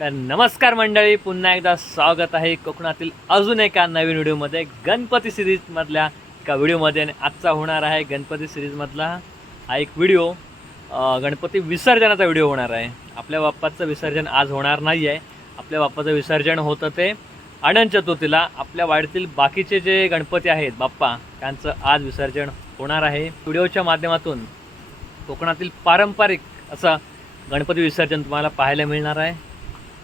तर नमस्कार मंडळी पुन्हा एकदा स्वागत आहे कोकणातील अजून एका नवीन व्हिडिओमध्ये गणपती सिरीजमधल्या एका व्हिडिओमध्ये. आणि आजचा होणार आहे गणपती सिरीजमधला हा एक व्हिडिओ. गणपती विसर्जनाचा व्हिडिओ होणार आहे. आपल्या बाप्पाचं विसर्जन आज होणार नाही आहे आपल्या बाप्पाचं विसर्जन होतं ते अनंत चतुर्थीला. आपल्या वाडीतील बाकीचे जे गणपती आहेत बाप्पा त्यांचं आज विसर्जन होणार आहे. व्हिडिओच्या माध्यमातून कोकणातील पारंपरिक असं गणपती विसर्जन तुम्हाला पाहायला मिळणार आहे.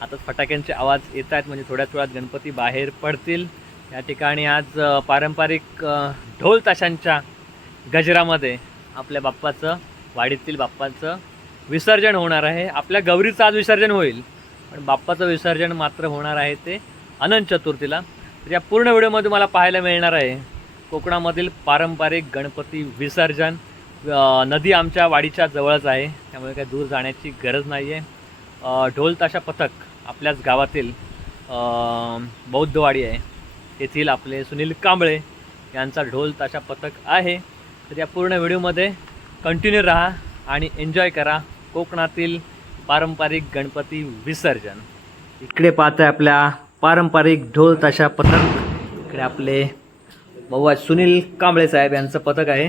आता फटाक्यांचे आवाज येत आहेत म्हणजे थोड्याच वेळात गणपती बाहेर पडतील. या ठिकाणी आज पारंपरिक ढोल ताशांच्या गजरामध्ये आपल्या बाप्पाचं वाडीतील बाप्पाचं विसर्जन होणार आहे. आपल्या गौरीचं आज विसर्जन होईल पण बाप्पाचं विसर्जन मात्र होणार आहे ते अनंत चतुर्थीला. तर या पूर्ण व्हिडिओमध्ये मला पाहायला मिळणार आहे कोकणामधील पारंपरिक गणपती विसर्जन. नदी आमच्या वाडीच्या जवळच आहे त्यामुळे काही दूर जाण्याची गरज नाही आहे ढोल ताशा पथक आपल्याच गावातील बौद्धवाडी आहे. तेथील आपले सुनील कांबळे यांचा ढोल ताशा पथक आहे. तर या पूर्ण व्हिडिओमध्ये कंटिन्यू राहा आणि एन्जॉय करा कोकणातील पारंपरिक गणपती विसर्जन. इकडे पाहताय आपल्या पारंपरिक ढोल ताशा पथक. इकडे आपले भाऊ सुनील कांबळे साहेब यांचं पथक आहे.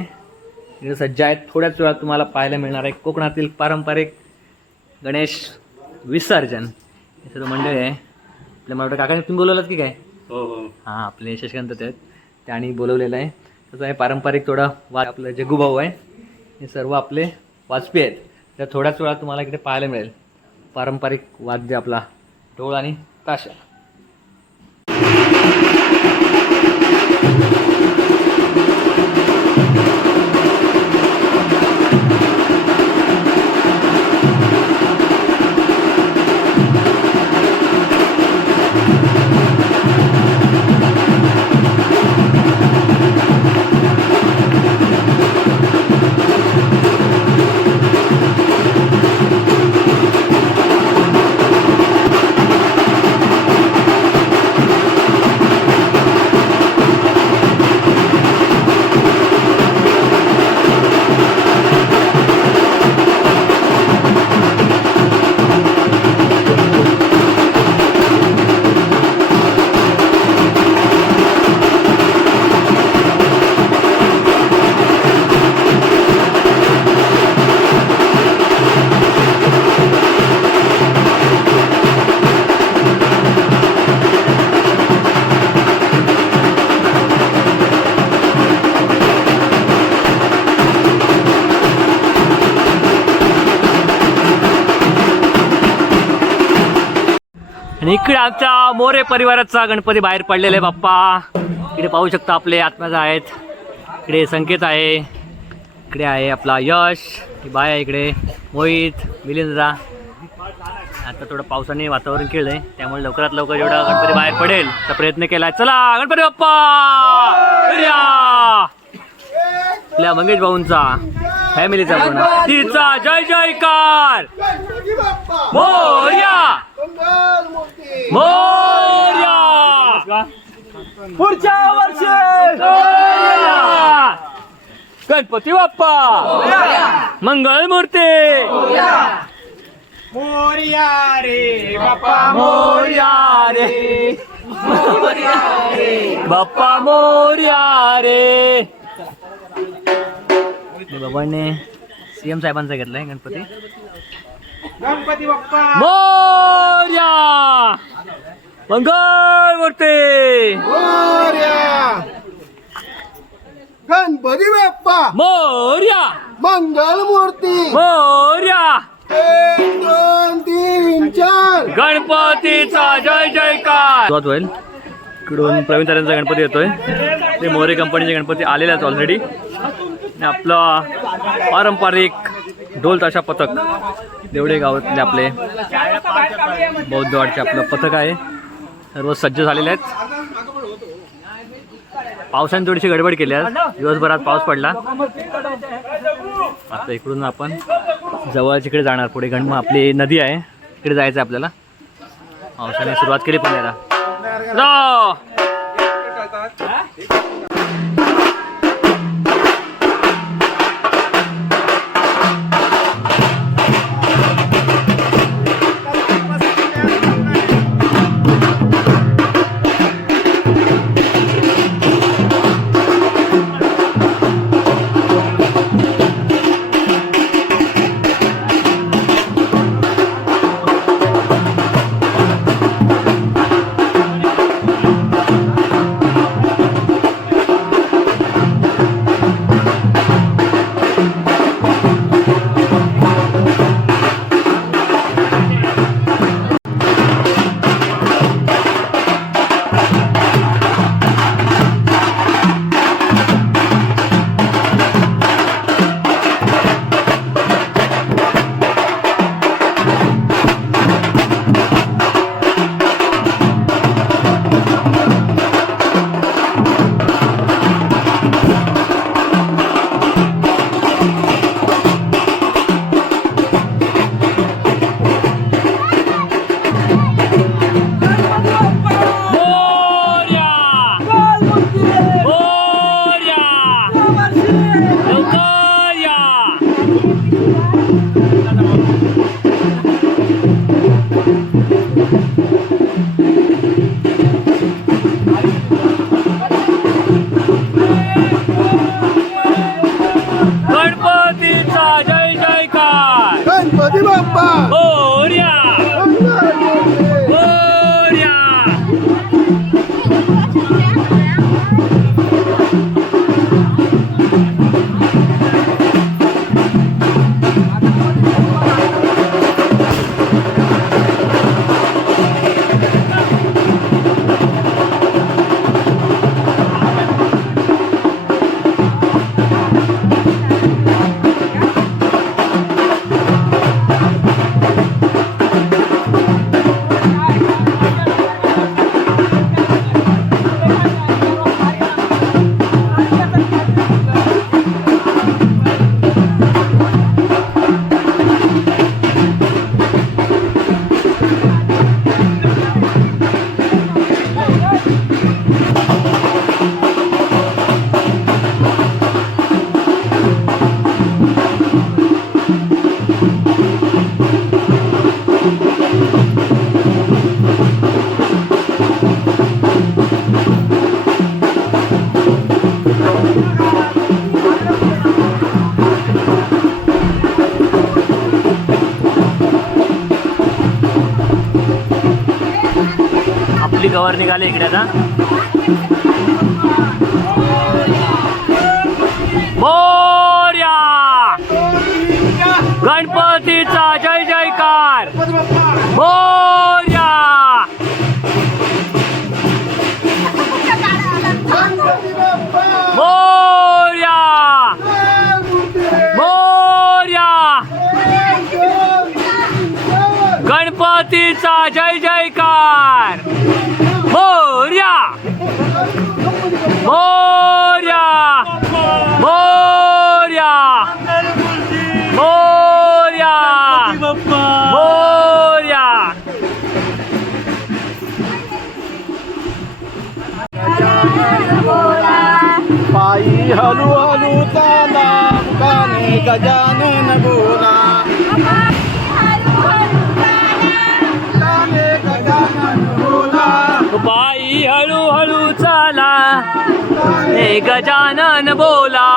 इकडे सज्ज आहेत. थोड्याच वेळात तुम्हाला पाहायला मिळणार आहे कोकणातील पारंपरिक गणेश विसर्जन. सर्व मंडळी आहे. आपल्या मला वाटतं काकाने तुम्ही बोलवलात की काय? हो हो. हां आपले शशिकांत ते आहेत त्यांनी बोलवलेलं आहे. तसं आहे पारंपरिक थोडा वा आपलं जग्गू भाऊ आहे. हे सर्व आपले वाजपी आहेत. त्या थोड्याच वेळात तुम्हाला इकडे पाहायला मिळेल. पारंपरिक वाद्य आपला ढोल आणि ताशा. इकडे आमच्या मोरे परिवाराचा गणपती बाहेर पडलेला आहे बाप्पा. इकडे पाहू शकता आपले आत्माजा आहेत. इकडे संकेत आहे. इकडे आहे आपला यश. बाय आहे इकडे. मोहित मिलिंद्रा. आता थोडं पावसाने वातावरण केलंय त्यामुळे लवकरात लवकर जेवढा गणपती बाहेर पडेल तर प्रयत्न केला. चला गणपती बाप्पा! या. आपल्या मंगेश भाऊंचा. फॅमिलीचा पूर्ण तिचा जय जयकार. मोर्या. मोर्या. पुढच्या वर्षी. गणपती बाप्पा. मंगळ मूर्ती. मोरया रे बाप्पा. मोर्या रे. बाप्पा मोर्या रे. बाबांनी सीएम साहेबांचा घेतलाय गणपती. गणपती बाप्पा! मोर्या! मंगळ मूर्ती! मोरया! गणपती बाप्पा! मोर्या! मोर्या! एक दोन तीन चार! गणपतीचा जय जयकार! सुरुवात होईल. इकडून प्रवीण ताऱ्यांचा गणपती येतोय. ते मोरे कंपनीचे गणपती आलेले आहेत ऑलरेडी आणि आपलं पारंपरिक ढोल ताशा पथक देवडे गावातले आपले बौद्धवाडचे आपलं पथक आहे. सर्व सज्ज झालेले आहेत. पावसाने थोडीशी गडबड केली आहे दिवसभरात पाऊस पडला. आता इकडून आपण जवळच इकडे जाणार. पुढे गणम आपली नदी आहे. इकडे जायचं आहे आपल्याला. पावसाने सुरुवात केली पण याला निघाले इकडे आता. मोर्या मोर्या मोर्या मोर्या पायी हलू हलू चाला गजानन बोला हळूहळू चाला. हे गजानन बोला.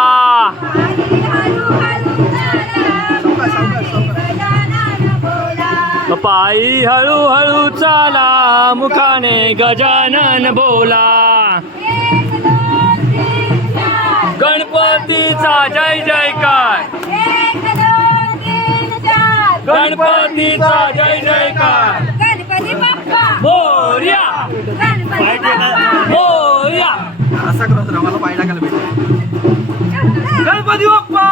पायी हळूहळू चाला मुखाने गजानन बोला. गणपतीचा जय जयकार. गणपतीचा जय जयकार. गणपती मोर्या. असा करत राहा मला पाय टाकायला भेटेल गणपती बाप्पा!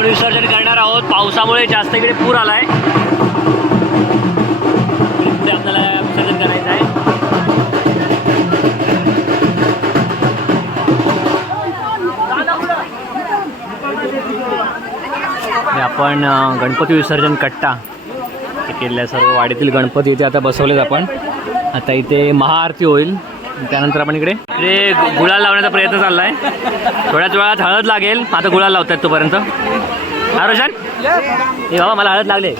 आपण विसर्जन करणार आहोत. पावसामुळे जास्त इकडे पूर आलाय. पुढे आपल्याला विसर्जन करायचं आहे आपण गणपती विसर्जन कट्टा. हे सर्व वाडीतील गणपती इथे आता बसवलेत आपण. आता इथे महाआरती होईल. त्यानंतर आपण इकडे इकडे गु- लावण्याचा प्रयत्न चालला आहे थोड्याच वेळात हळद लागेल. आता गुलाल लावतायत तोपर्यंत. हा रोशन? ए बाबा मला हळद लागले.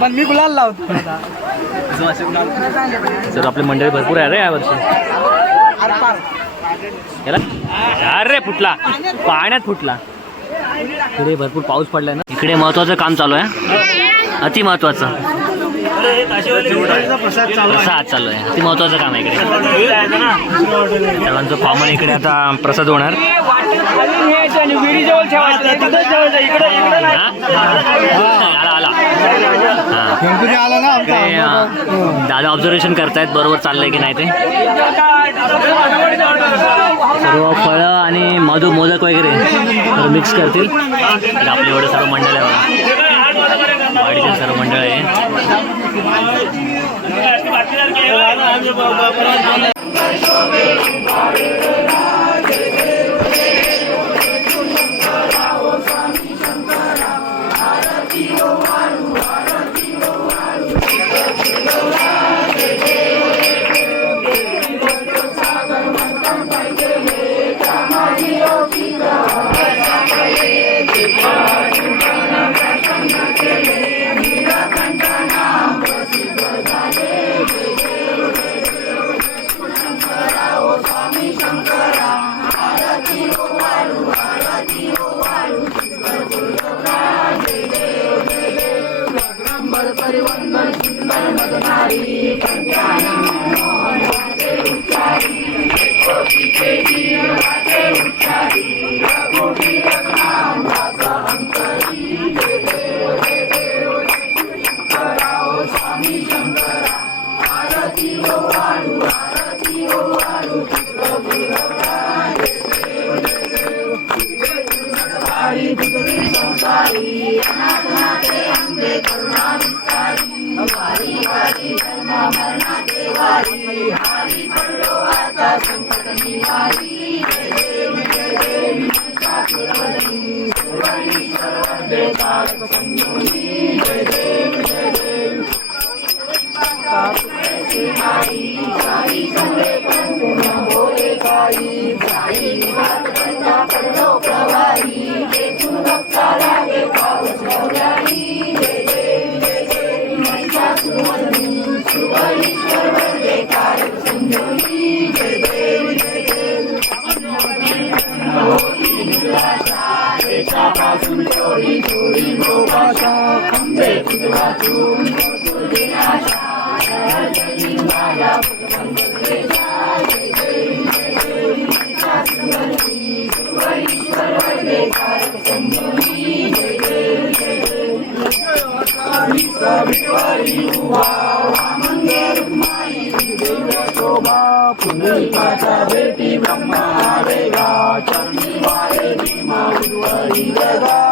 पण मी गुलाल लावतो. तर आपली मंडळी भरपूर आहे रे याला? अरे फुटला. पाण्यात फुटला. इकडे भरपूर पाऊस पडलाय ना. इकडे महत्वाचं काम चालू आहे अति महत्वाचं. प्रसाद चालू आहे. अति महत्वाचं काम आहे इकडे. सर्वांचं कॉमन इकडे आता प्रसाद होणार. आणि विडी जवळ ठेवायचं आला ना दादा ऑब्झर्वेशन करतायत बरोबर चाललंय की नाही ते? सर्व फळं आणि मधु मोदक वगैरे मिक्स करतील. आपले एवढं सर्व मंडळ आहे सर्व मंडळ आहे. मरणा देवारी हारी पडलो आता संकट निवारी जय देव जय देवी कुलवली सर्वणी सर्व देता संयोगी जय देव जय देव साई साई सोडी सोडी गोपाशा खंबे कुटुंबातून विठवारी उभा मंगल माई देव्या शोभा पुनर्पाचा भेटी ब्रह्मा देवा चरणी वारे भीमा उर्वरी जगा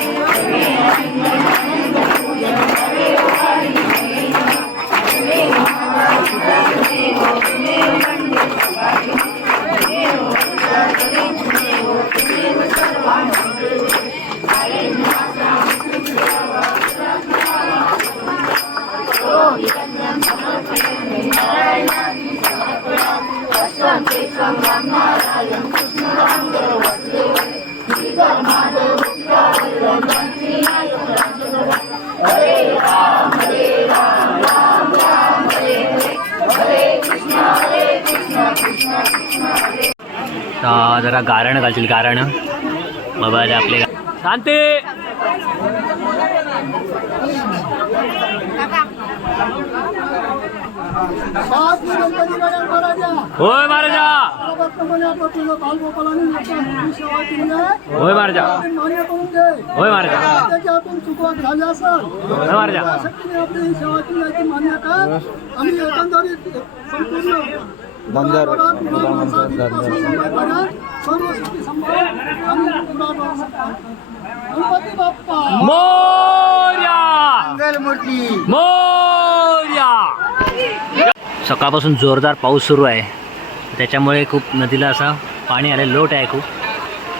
जरा गारण घालशील गारण. बाबा आपले शांती! याची मान्यता आम्ही एकंदरीत संपूर्ण पुराणात, पुराणवंशापासून मुंबईपर्यंत सर्व सुखी संपन्न आम्ही पुराणवंश पाळतो. गणपती बाप्पा मोर्या मंगलमूर्ती मोर्या सकाळपासून जोरदार पाऊस सुरू आहे. त्याच्यामुळे खूप नदीला असा पाणी आले लोट आहे खूप.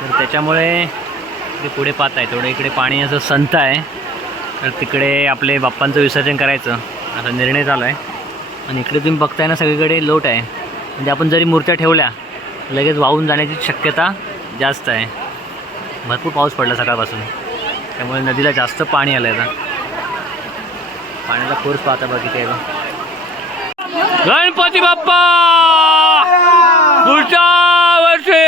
तर त्याच्यामुळे ते पुढे पाहत आहे. थोडं इकडे पाणी असं संत आहे. तर तिकडे आपले बाप्पांचं विसर्जन करायचं. असा निर्णय झाला आहे. आणि इकडे तुम्ही बघताय ना सगळीकडे लोट आहे. म्हणजे आपण जरी मूर्त्या ठेवल्या लगेच वाहून जाण्याची शक्यता जास्त आहे. भरपूर पाऊस पडला सकाळपासून. त्यामुळे नदीला जास्त पाणी आलं आहे आता. पाण्याचा कोर्स पाहता बाकी किती गणपती बाप्पा! पुढच्या वर्षी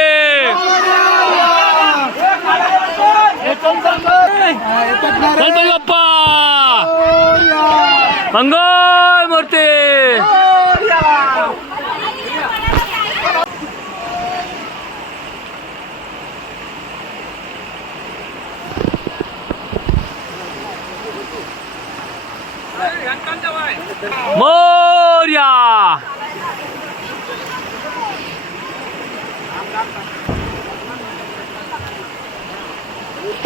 गणपती बाप्पा! मंगल मूर्ती! मोर्या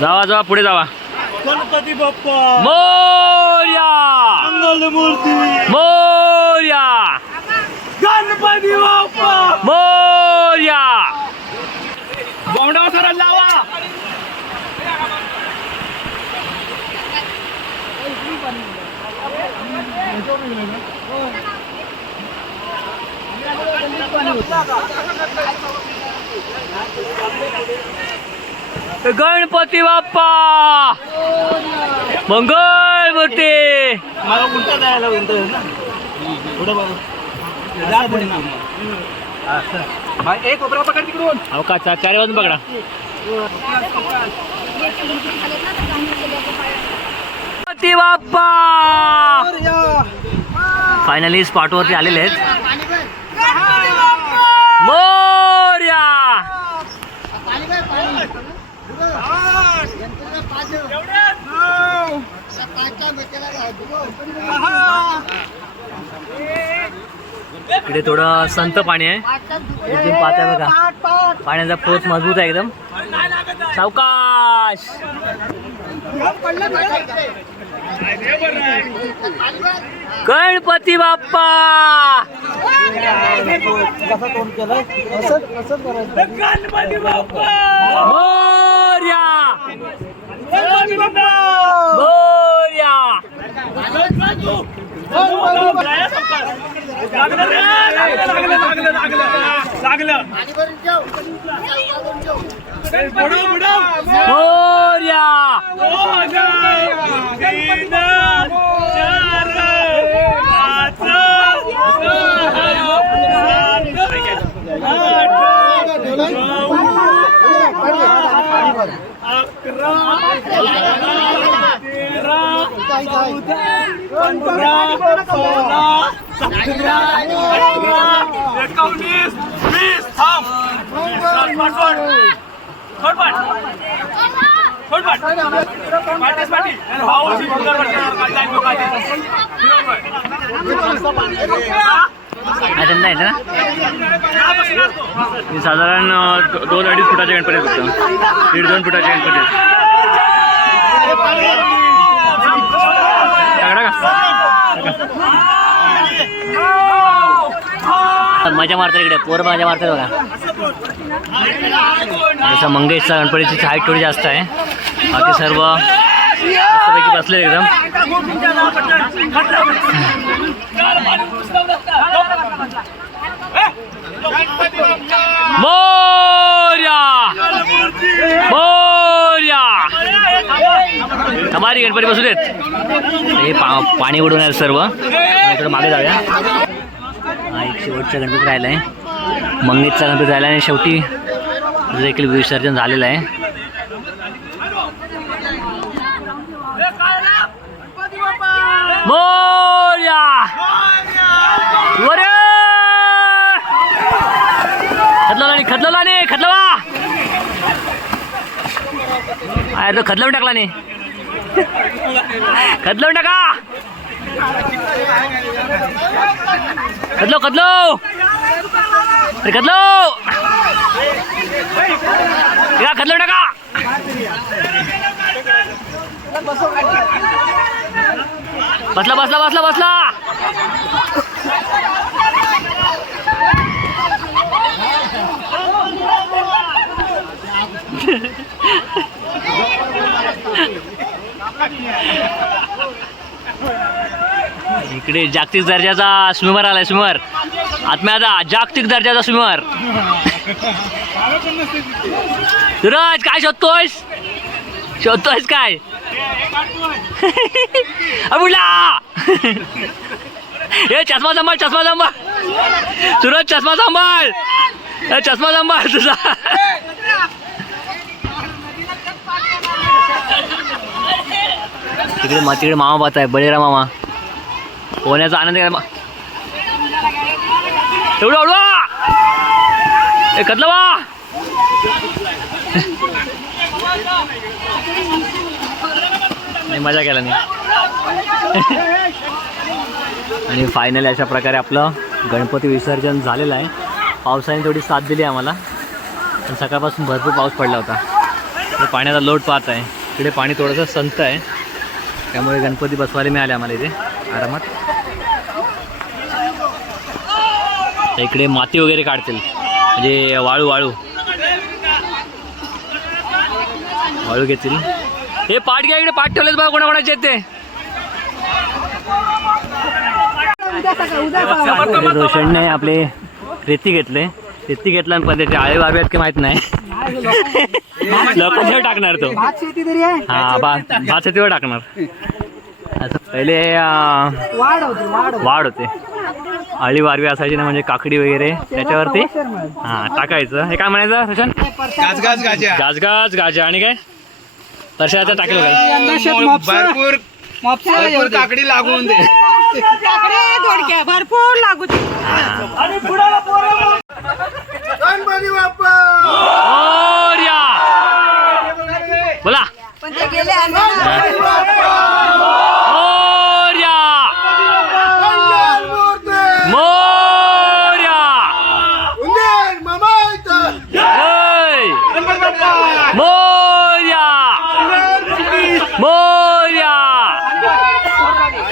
जावा जावा पुढे जावा. गणपती बाप्पा. मोर्या! मंगलमूर्ती. मोर्या गणपती बाप्पा मोर्या बोंडा सरळ लावा गणपती बाप्पा! मंगल मूर्ती मला उलटा जायला ना. पुढे एक पकड तिकडून. अहो का चारी वाजून पकडा. गणपती बाप्पा! फायनली स्पॉटवरती आलेले आहेत. मोर्या! इकडे थोडं संत पाणी आहे. इथून पाहताय बघा. पाण्याचा पोच मजबूत आहे एकदम. सावकाश! गणपती बाप्पा! गणपती बाप्पा मोर्या! गणपती बाप्पा मोर्या लागलं लागलं लागलं लागलं. लागलं. अकरा तेरा चौदा पंधरा सोळा सतरा अठरा एकोणीस वीस थांब. हा त्यांना येतं ना साधारण दोन अडीच फुटाचे गणपती होतं दीड दोन फुटाचे गणपती. मजा मारतात इकडे पोर मजा मारतात बघा जसं मंगेशचा गणपतीची हाईट थोडी जास्त आहे. बाकी सर्व मस्तपैकी बसले एकदम. मोर्या! हमारी गणपती बसू देत. हे पा पाणी उडून सर्व. इकडे मागे जाऊया. हा एक शेवटचा गणपती राहिला आहे मंगेशचा गणपती झाला आणि शेवटी देखील विसर्जन झालेलं आहे. खदलवला नाही खदलवला नाही खदलवा अरे तो खदलवून टाकला नाही खदलवून टाका! खदलो खदलो अरे खदलो या खदलो टाका बसला बसला बसला बसला! इकडे जागतिक दर्जाचा स्विमर आलाय स्विमर आत्म्या आता जागतिक दर्जाचा स्विमर रज काय शोधतोयस? शोधतोयस काय? अबुला हे चष्मा सांभाळ चष्मा सांभाळ. सुरज चष्मा सांभाळ. चष्मा सांभाळ तुझा. तिकडे मा तिकडे मामा पाहत आहे बळीरा मामा. पोहण्याचा आनंद घ्या मा- एवढं एवढं ए कदला वा नाही मजा केला नाही. आणि फायनली अशा प्रकारे आपलं गणपती विसर्जन झालेलं आहे. पावसाने थोडी साथ दिली आम्हाला. पण सकाळपासून भरपूर पाऊस पडला होता. ते पाण्याचा लोट पाहत आहे. इकडे पाणी थोडंसं संत आहे त्यामुळे गणपती बसवायला मिळाले आम्हाला इथे. आरामात तर इकडे माती वगैरे काढतील. म्हणजे वाळू वाळू. वाळू घेतील. हे पाठ घ्या इकडे पाठ ठेवलेत बघा कोणाकोणाचे ते. रोशनने आपले रेती घेतले. रेती घेतला आणि पण त्याचे आळे वारवे आहेत की माहीत नाही. लोकांवर टाकणार तो. हा भात भात शेतीवर टाकणार. असं पहिले वाढ वाढ होते. आळी वारवी असायची ना म्हणजे काकडी वगैरे त्याच्यावरती? हा टाकायचं. हे काय म्हणायचं रोशन गाजगाज गाजा. गाजगाज गाजा. आणि काय? तशा टाकलं काय भरपूर भरपूर काकडी लागून दे. दोडक्या भरपूर लागू बोला. पण ते गेले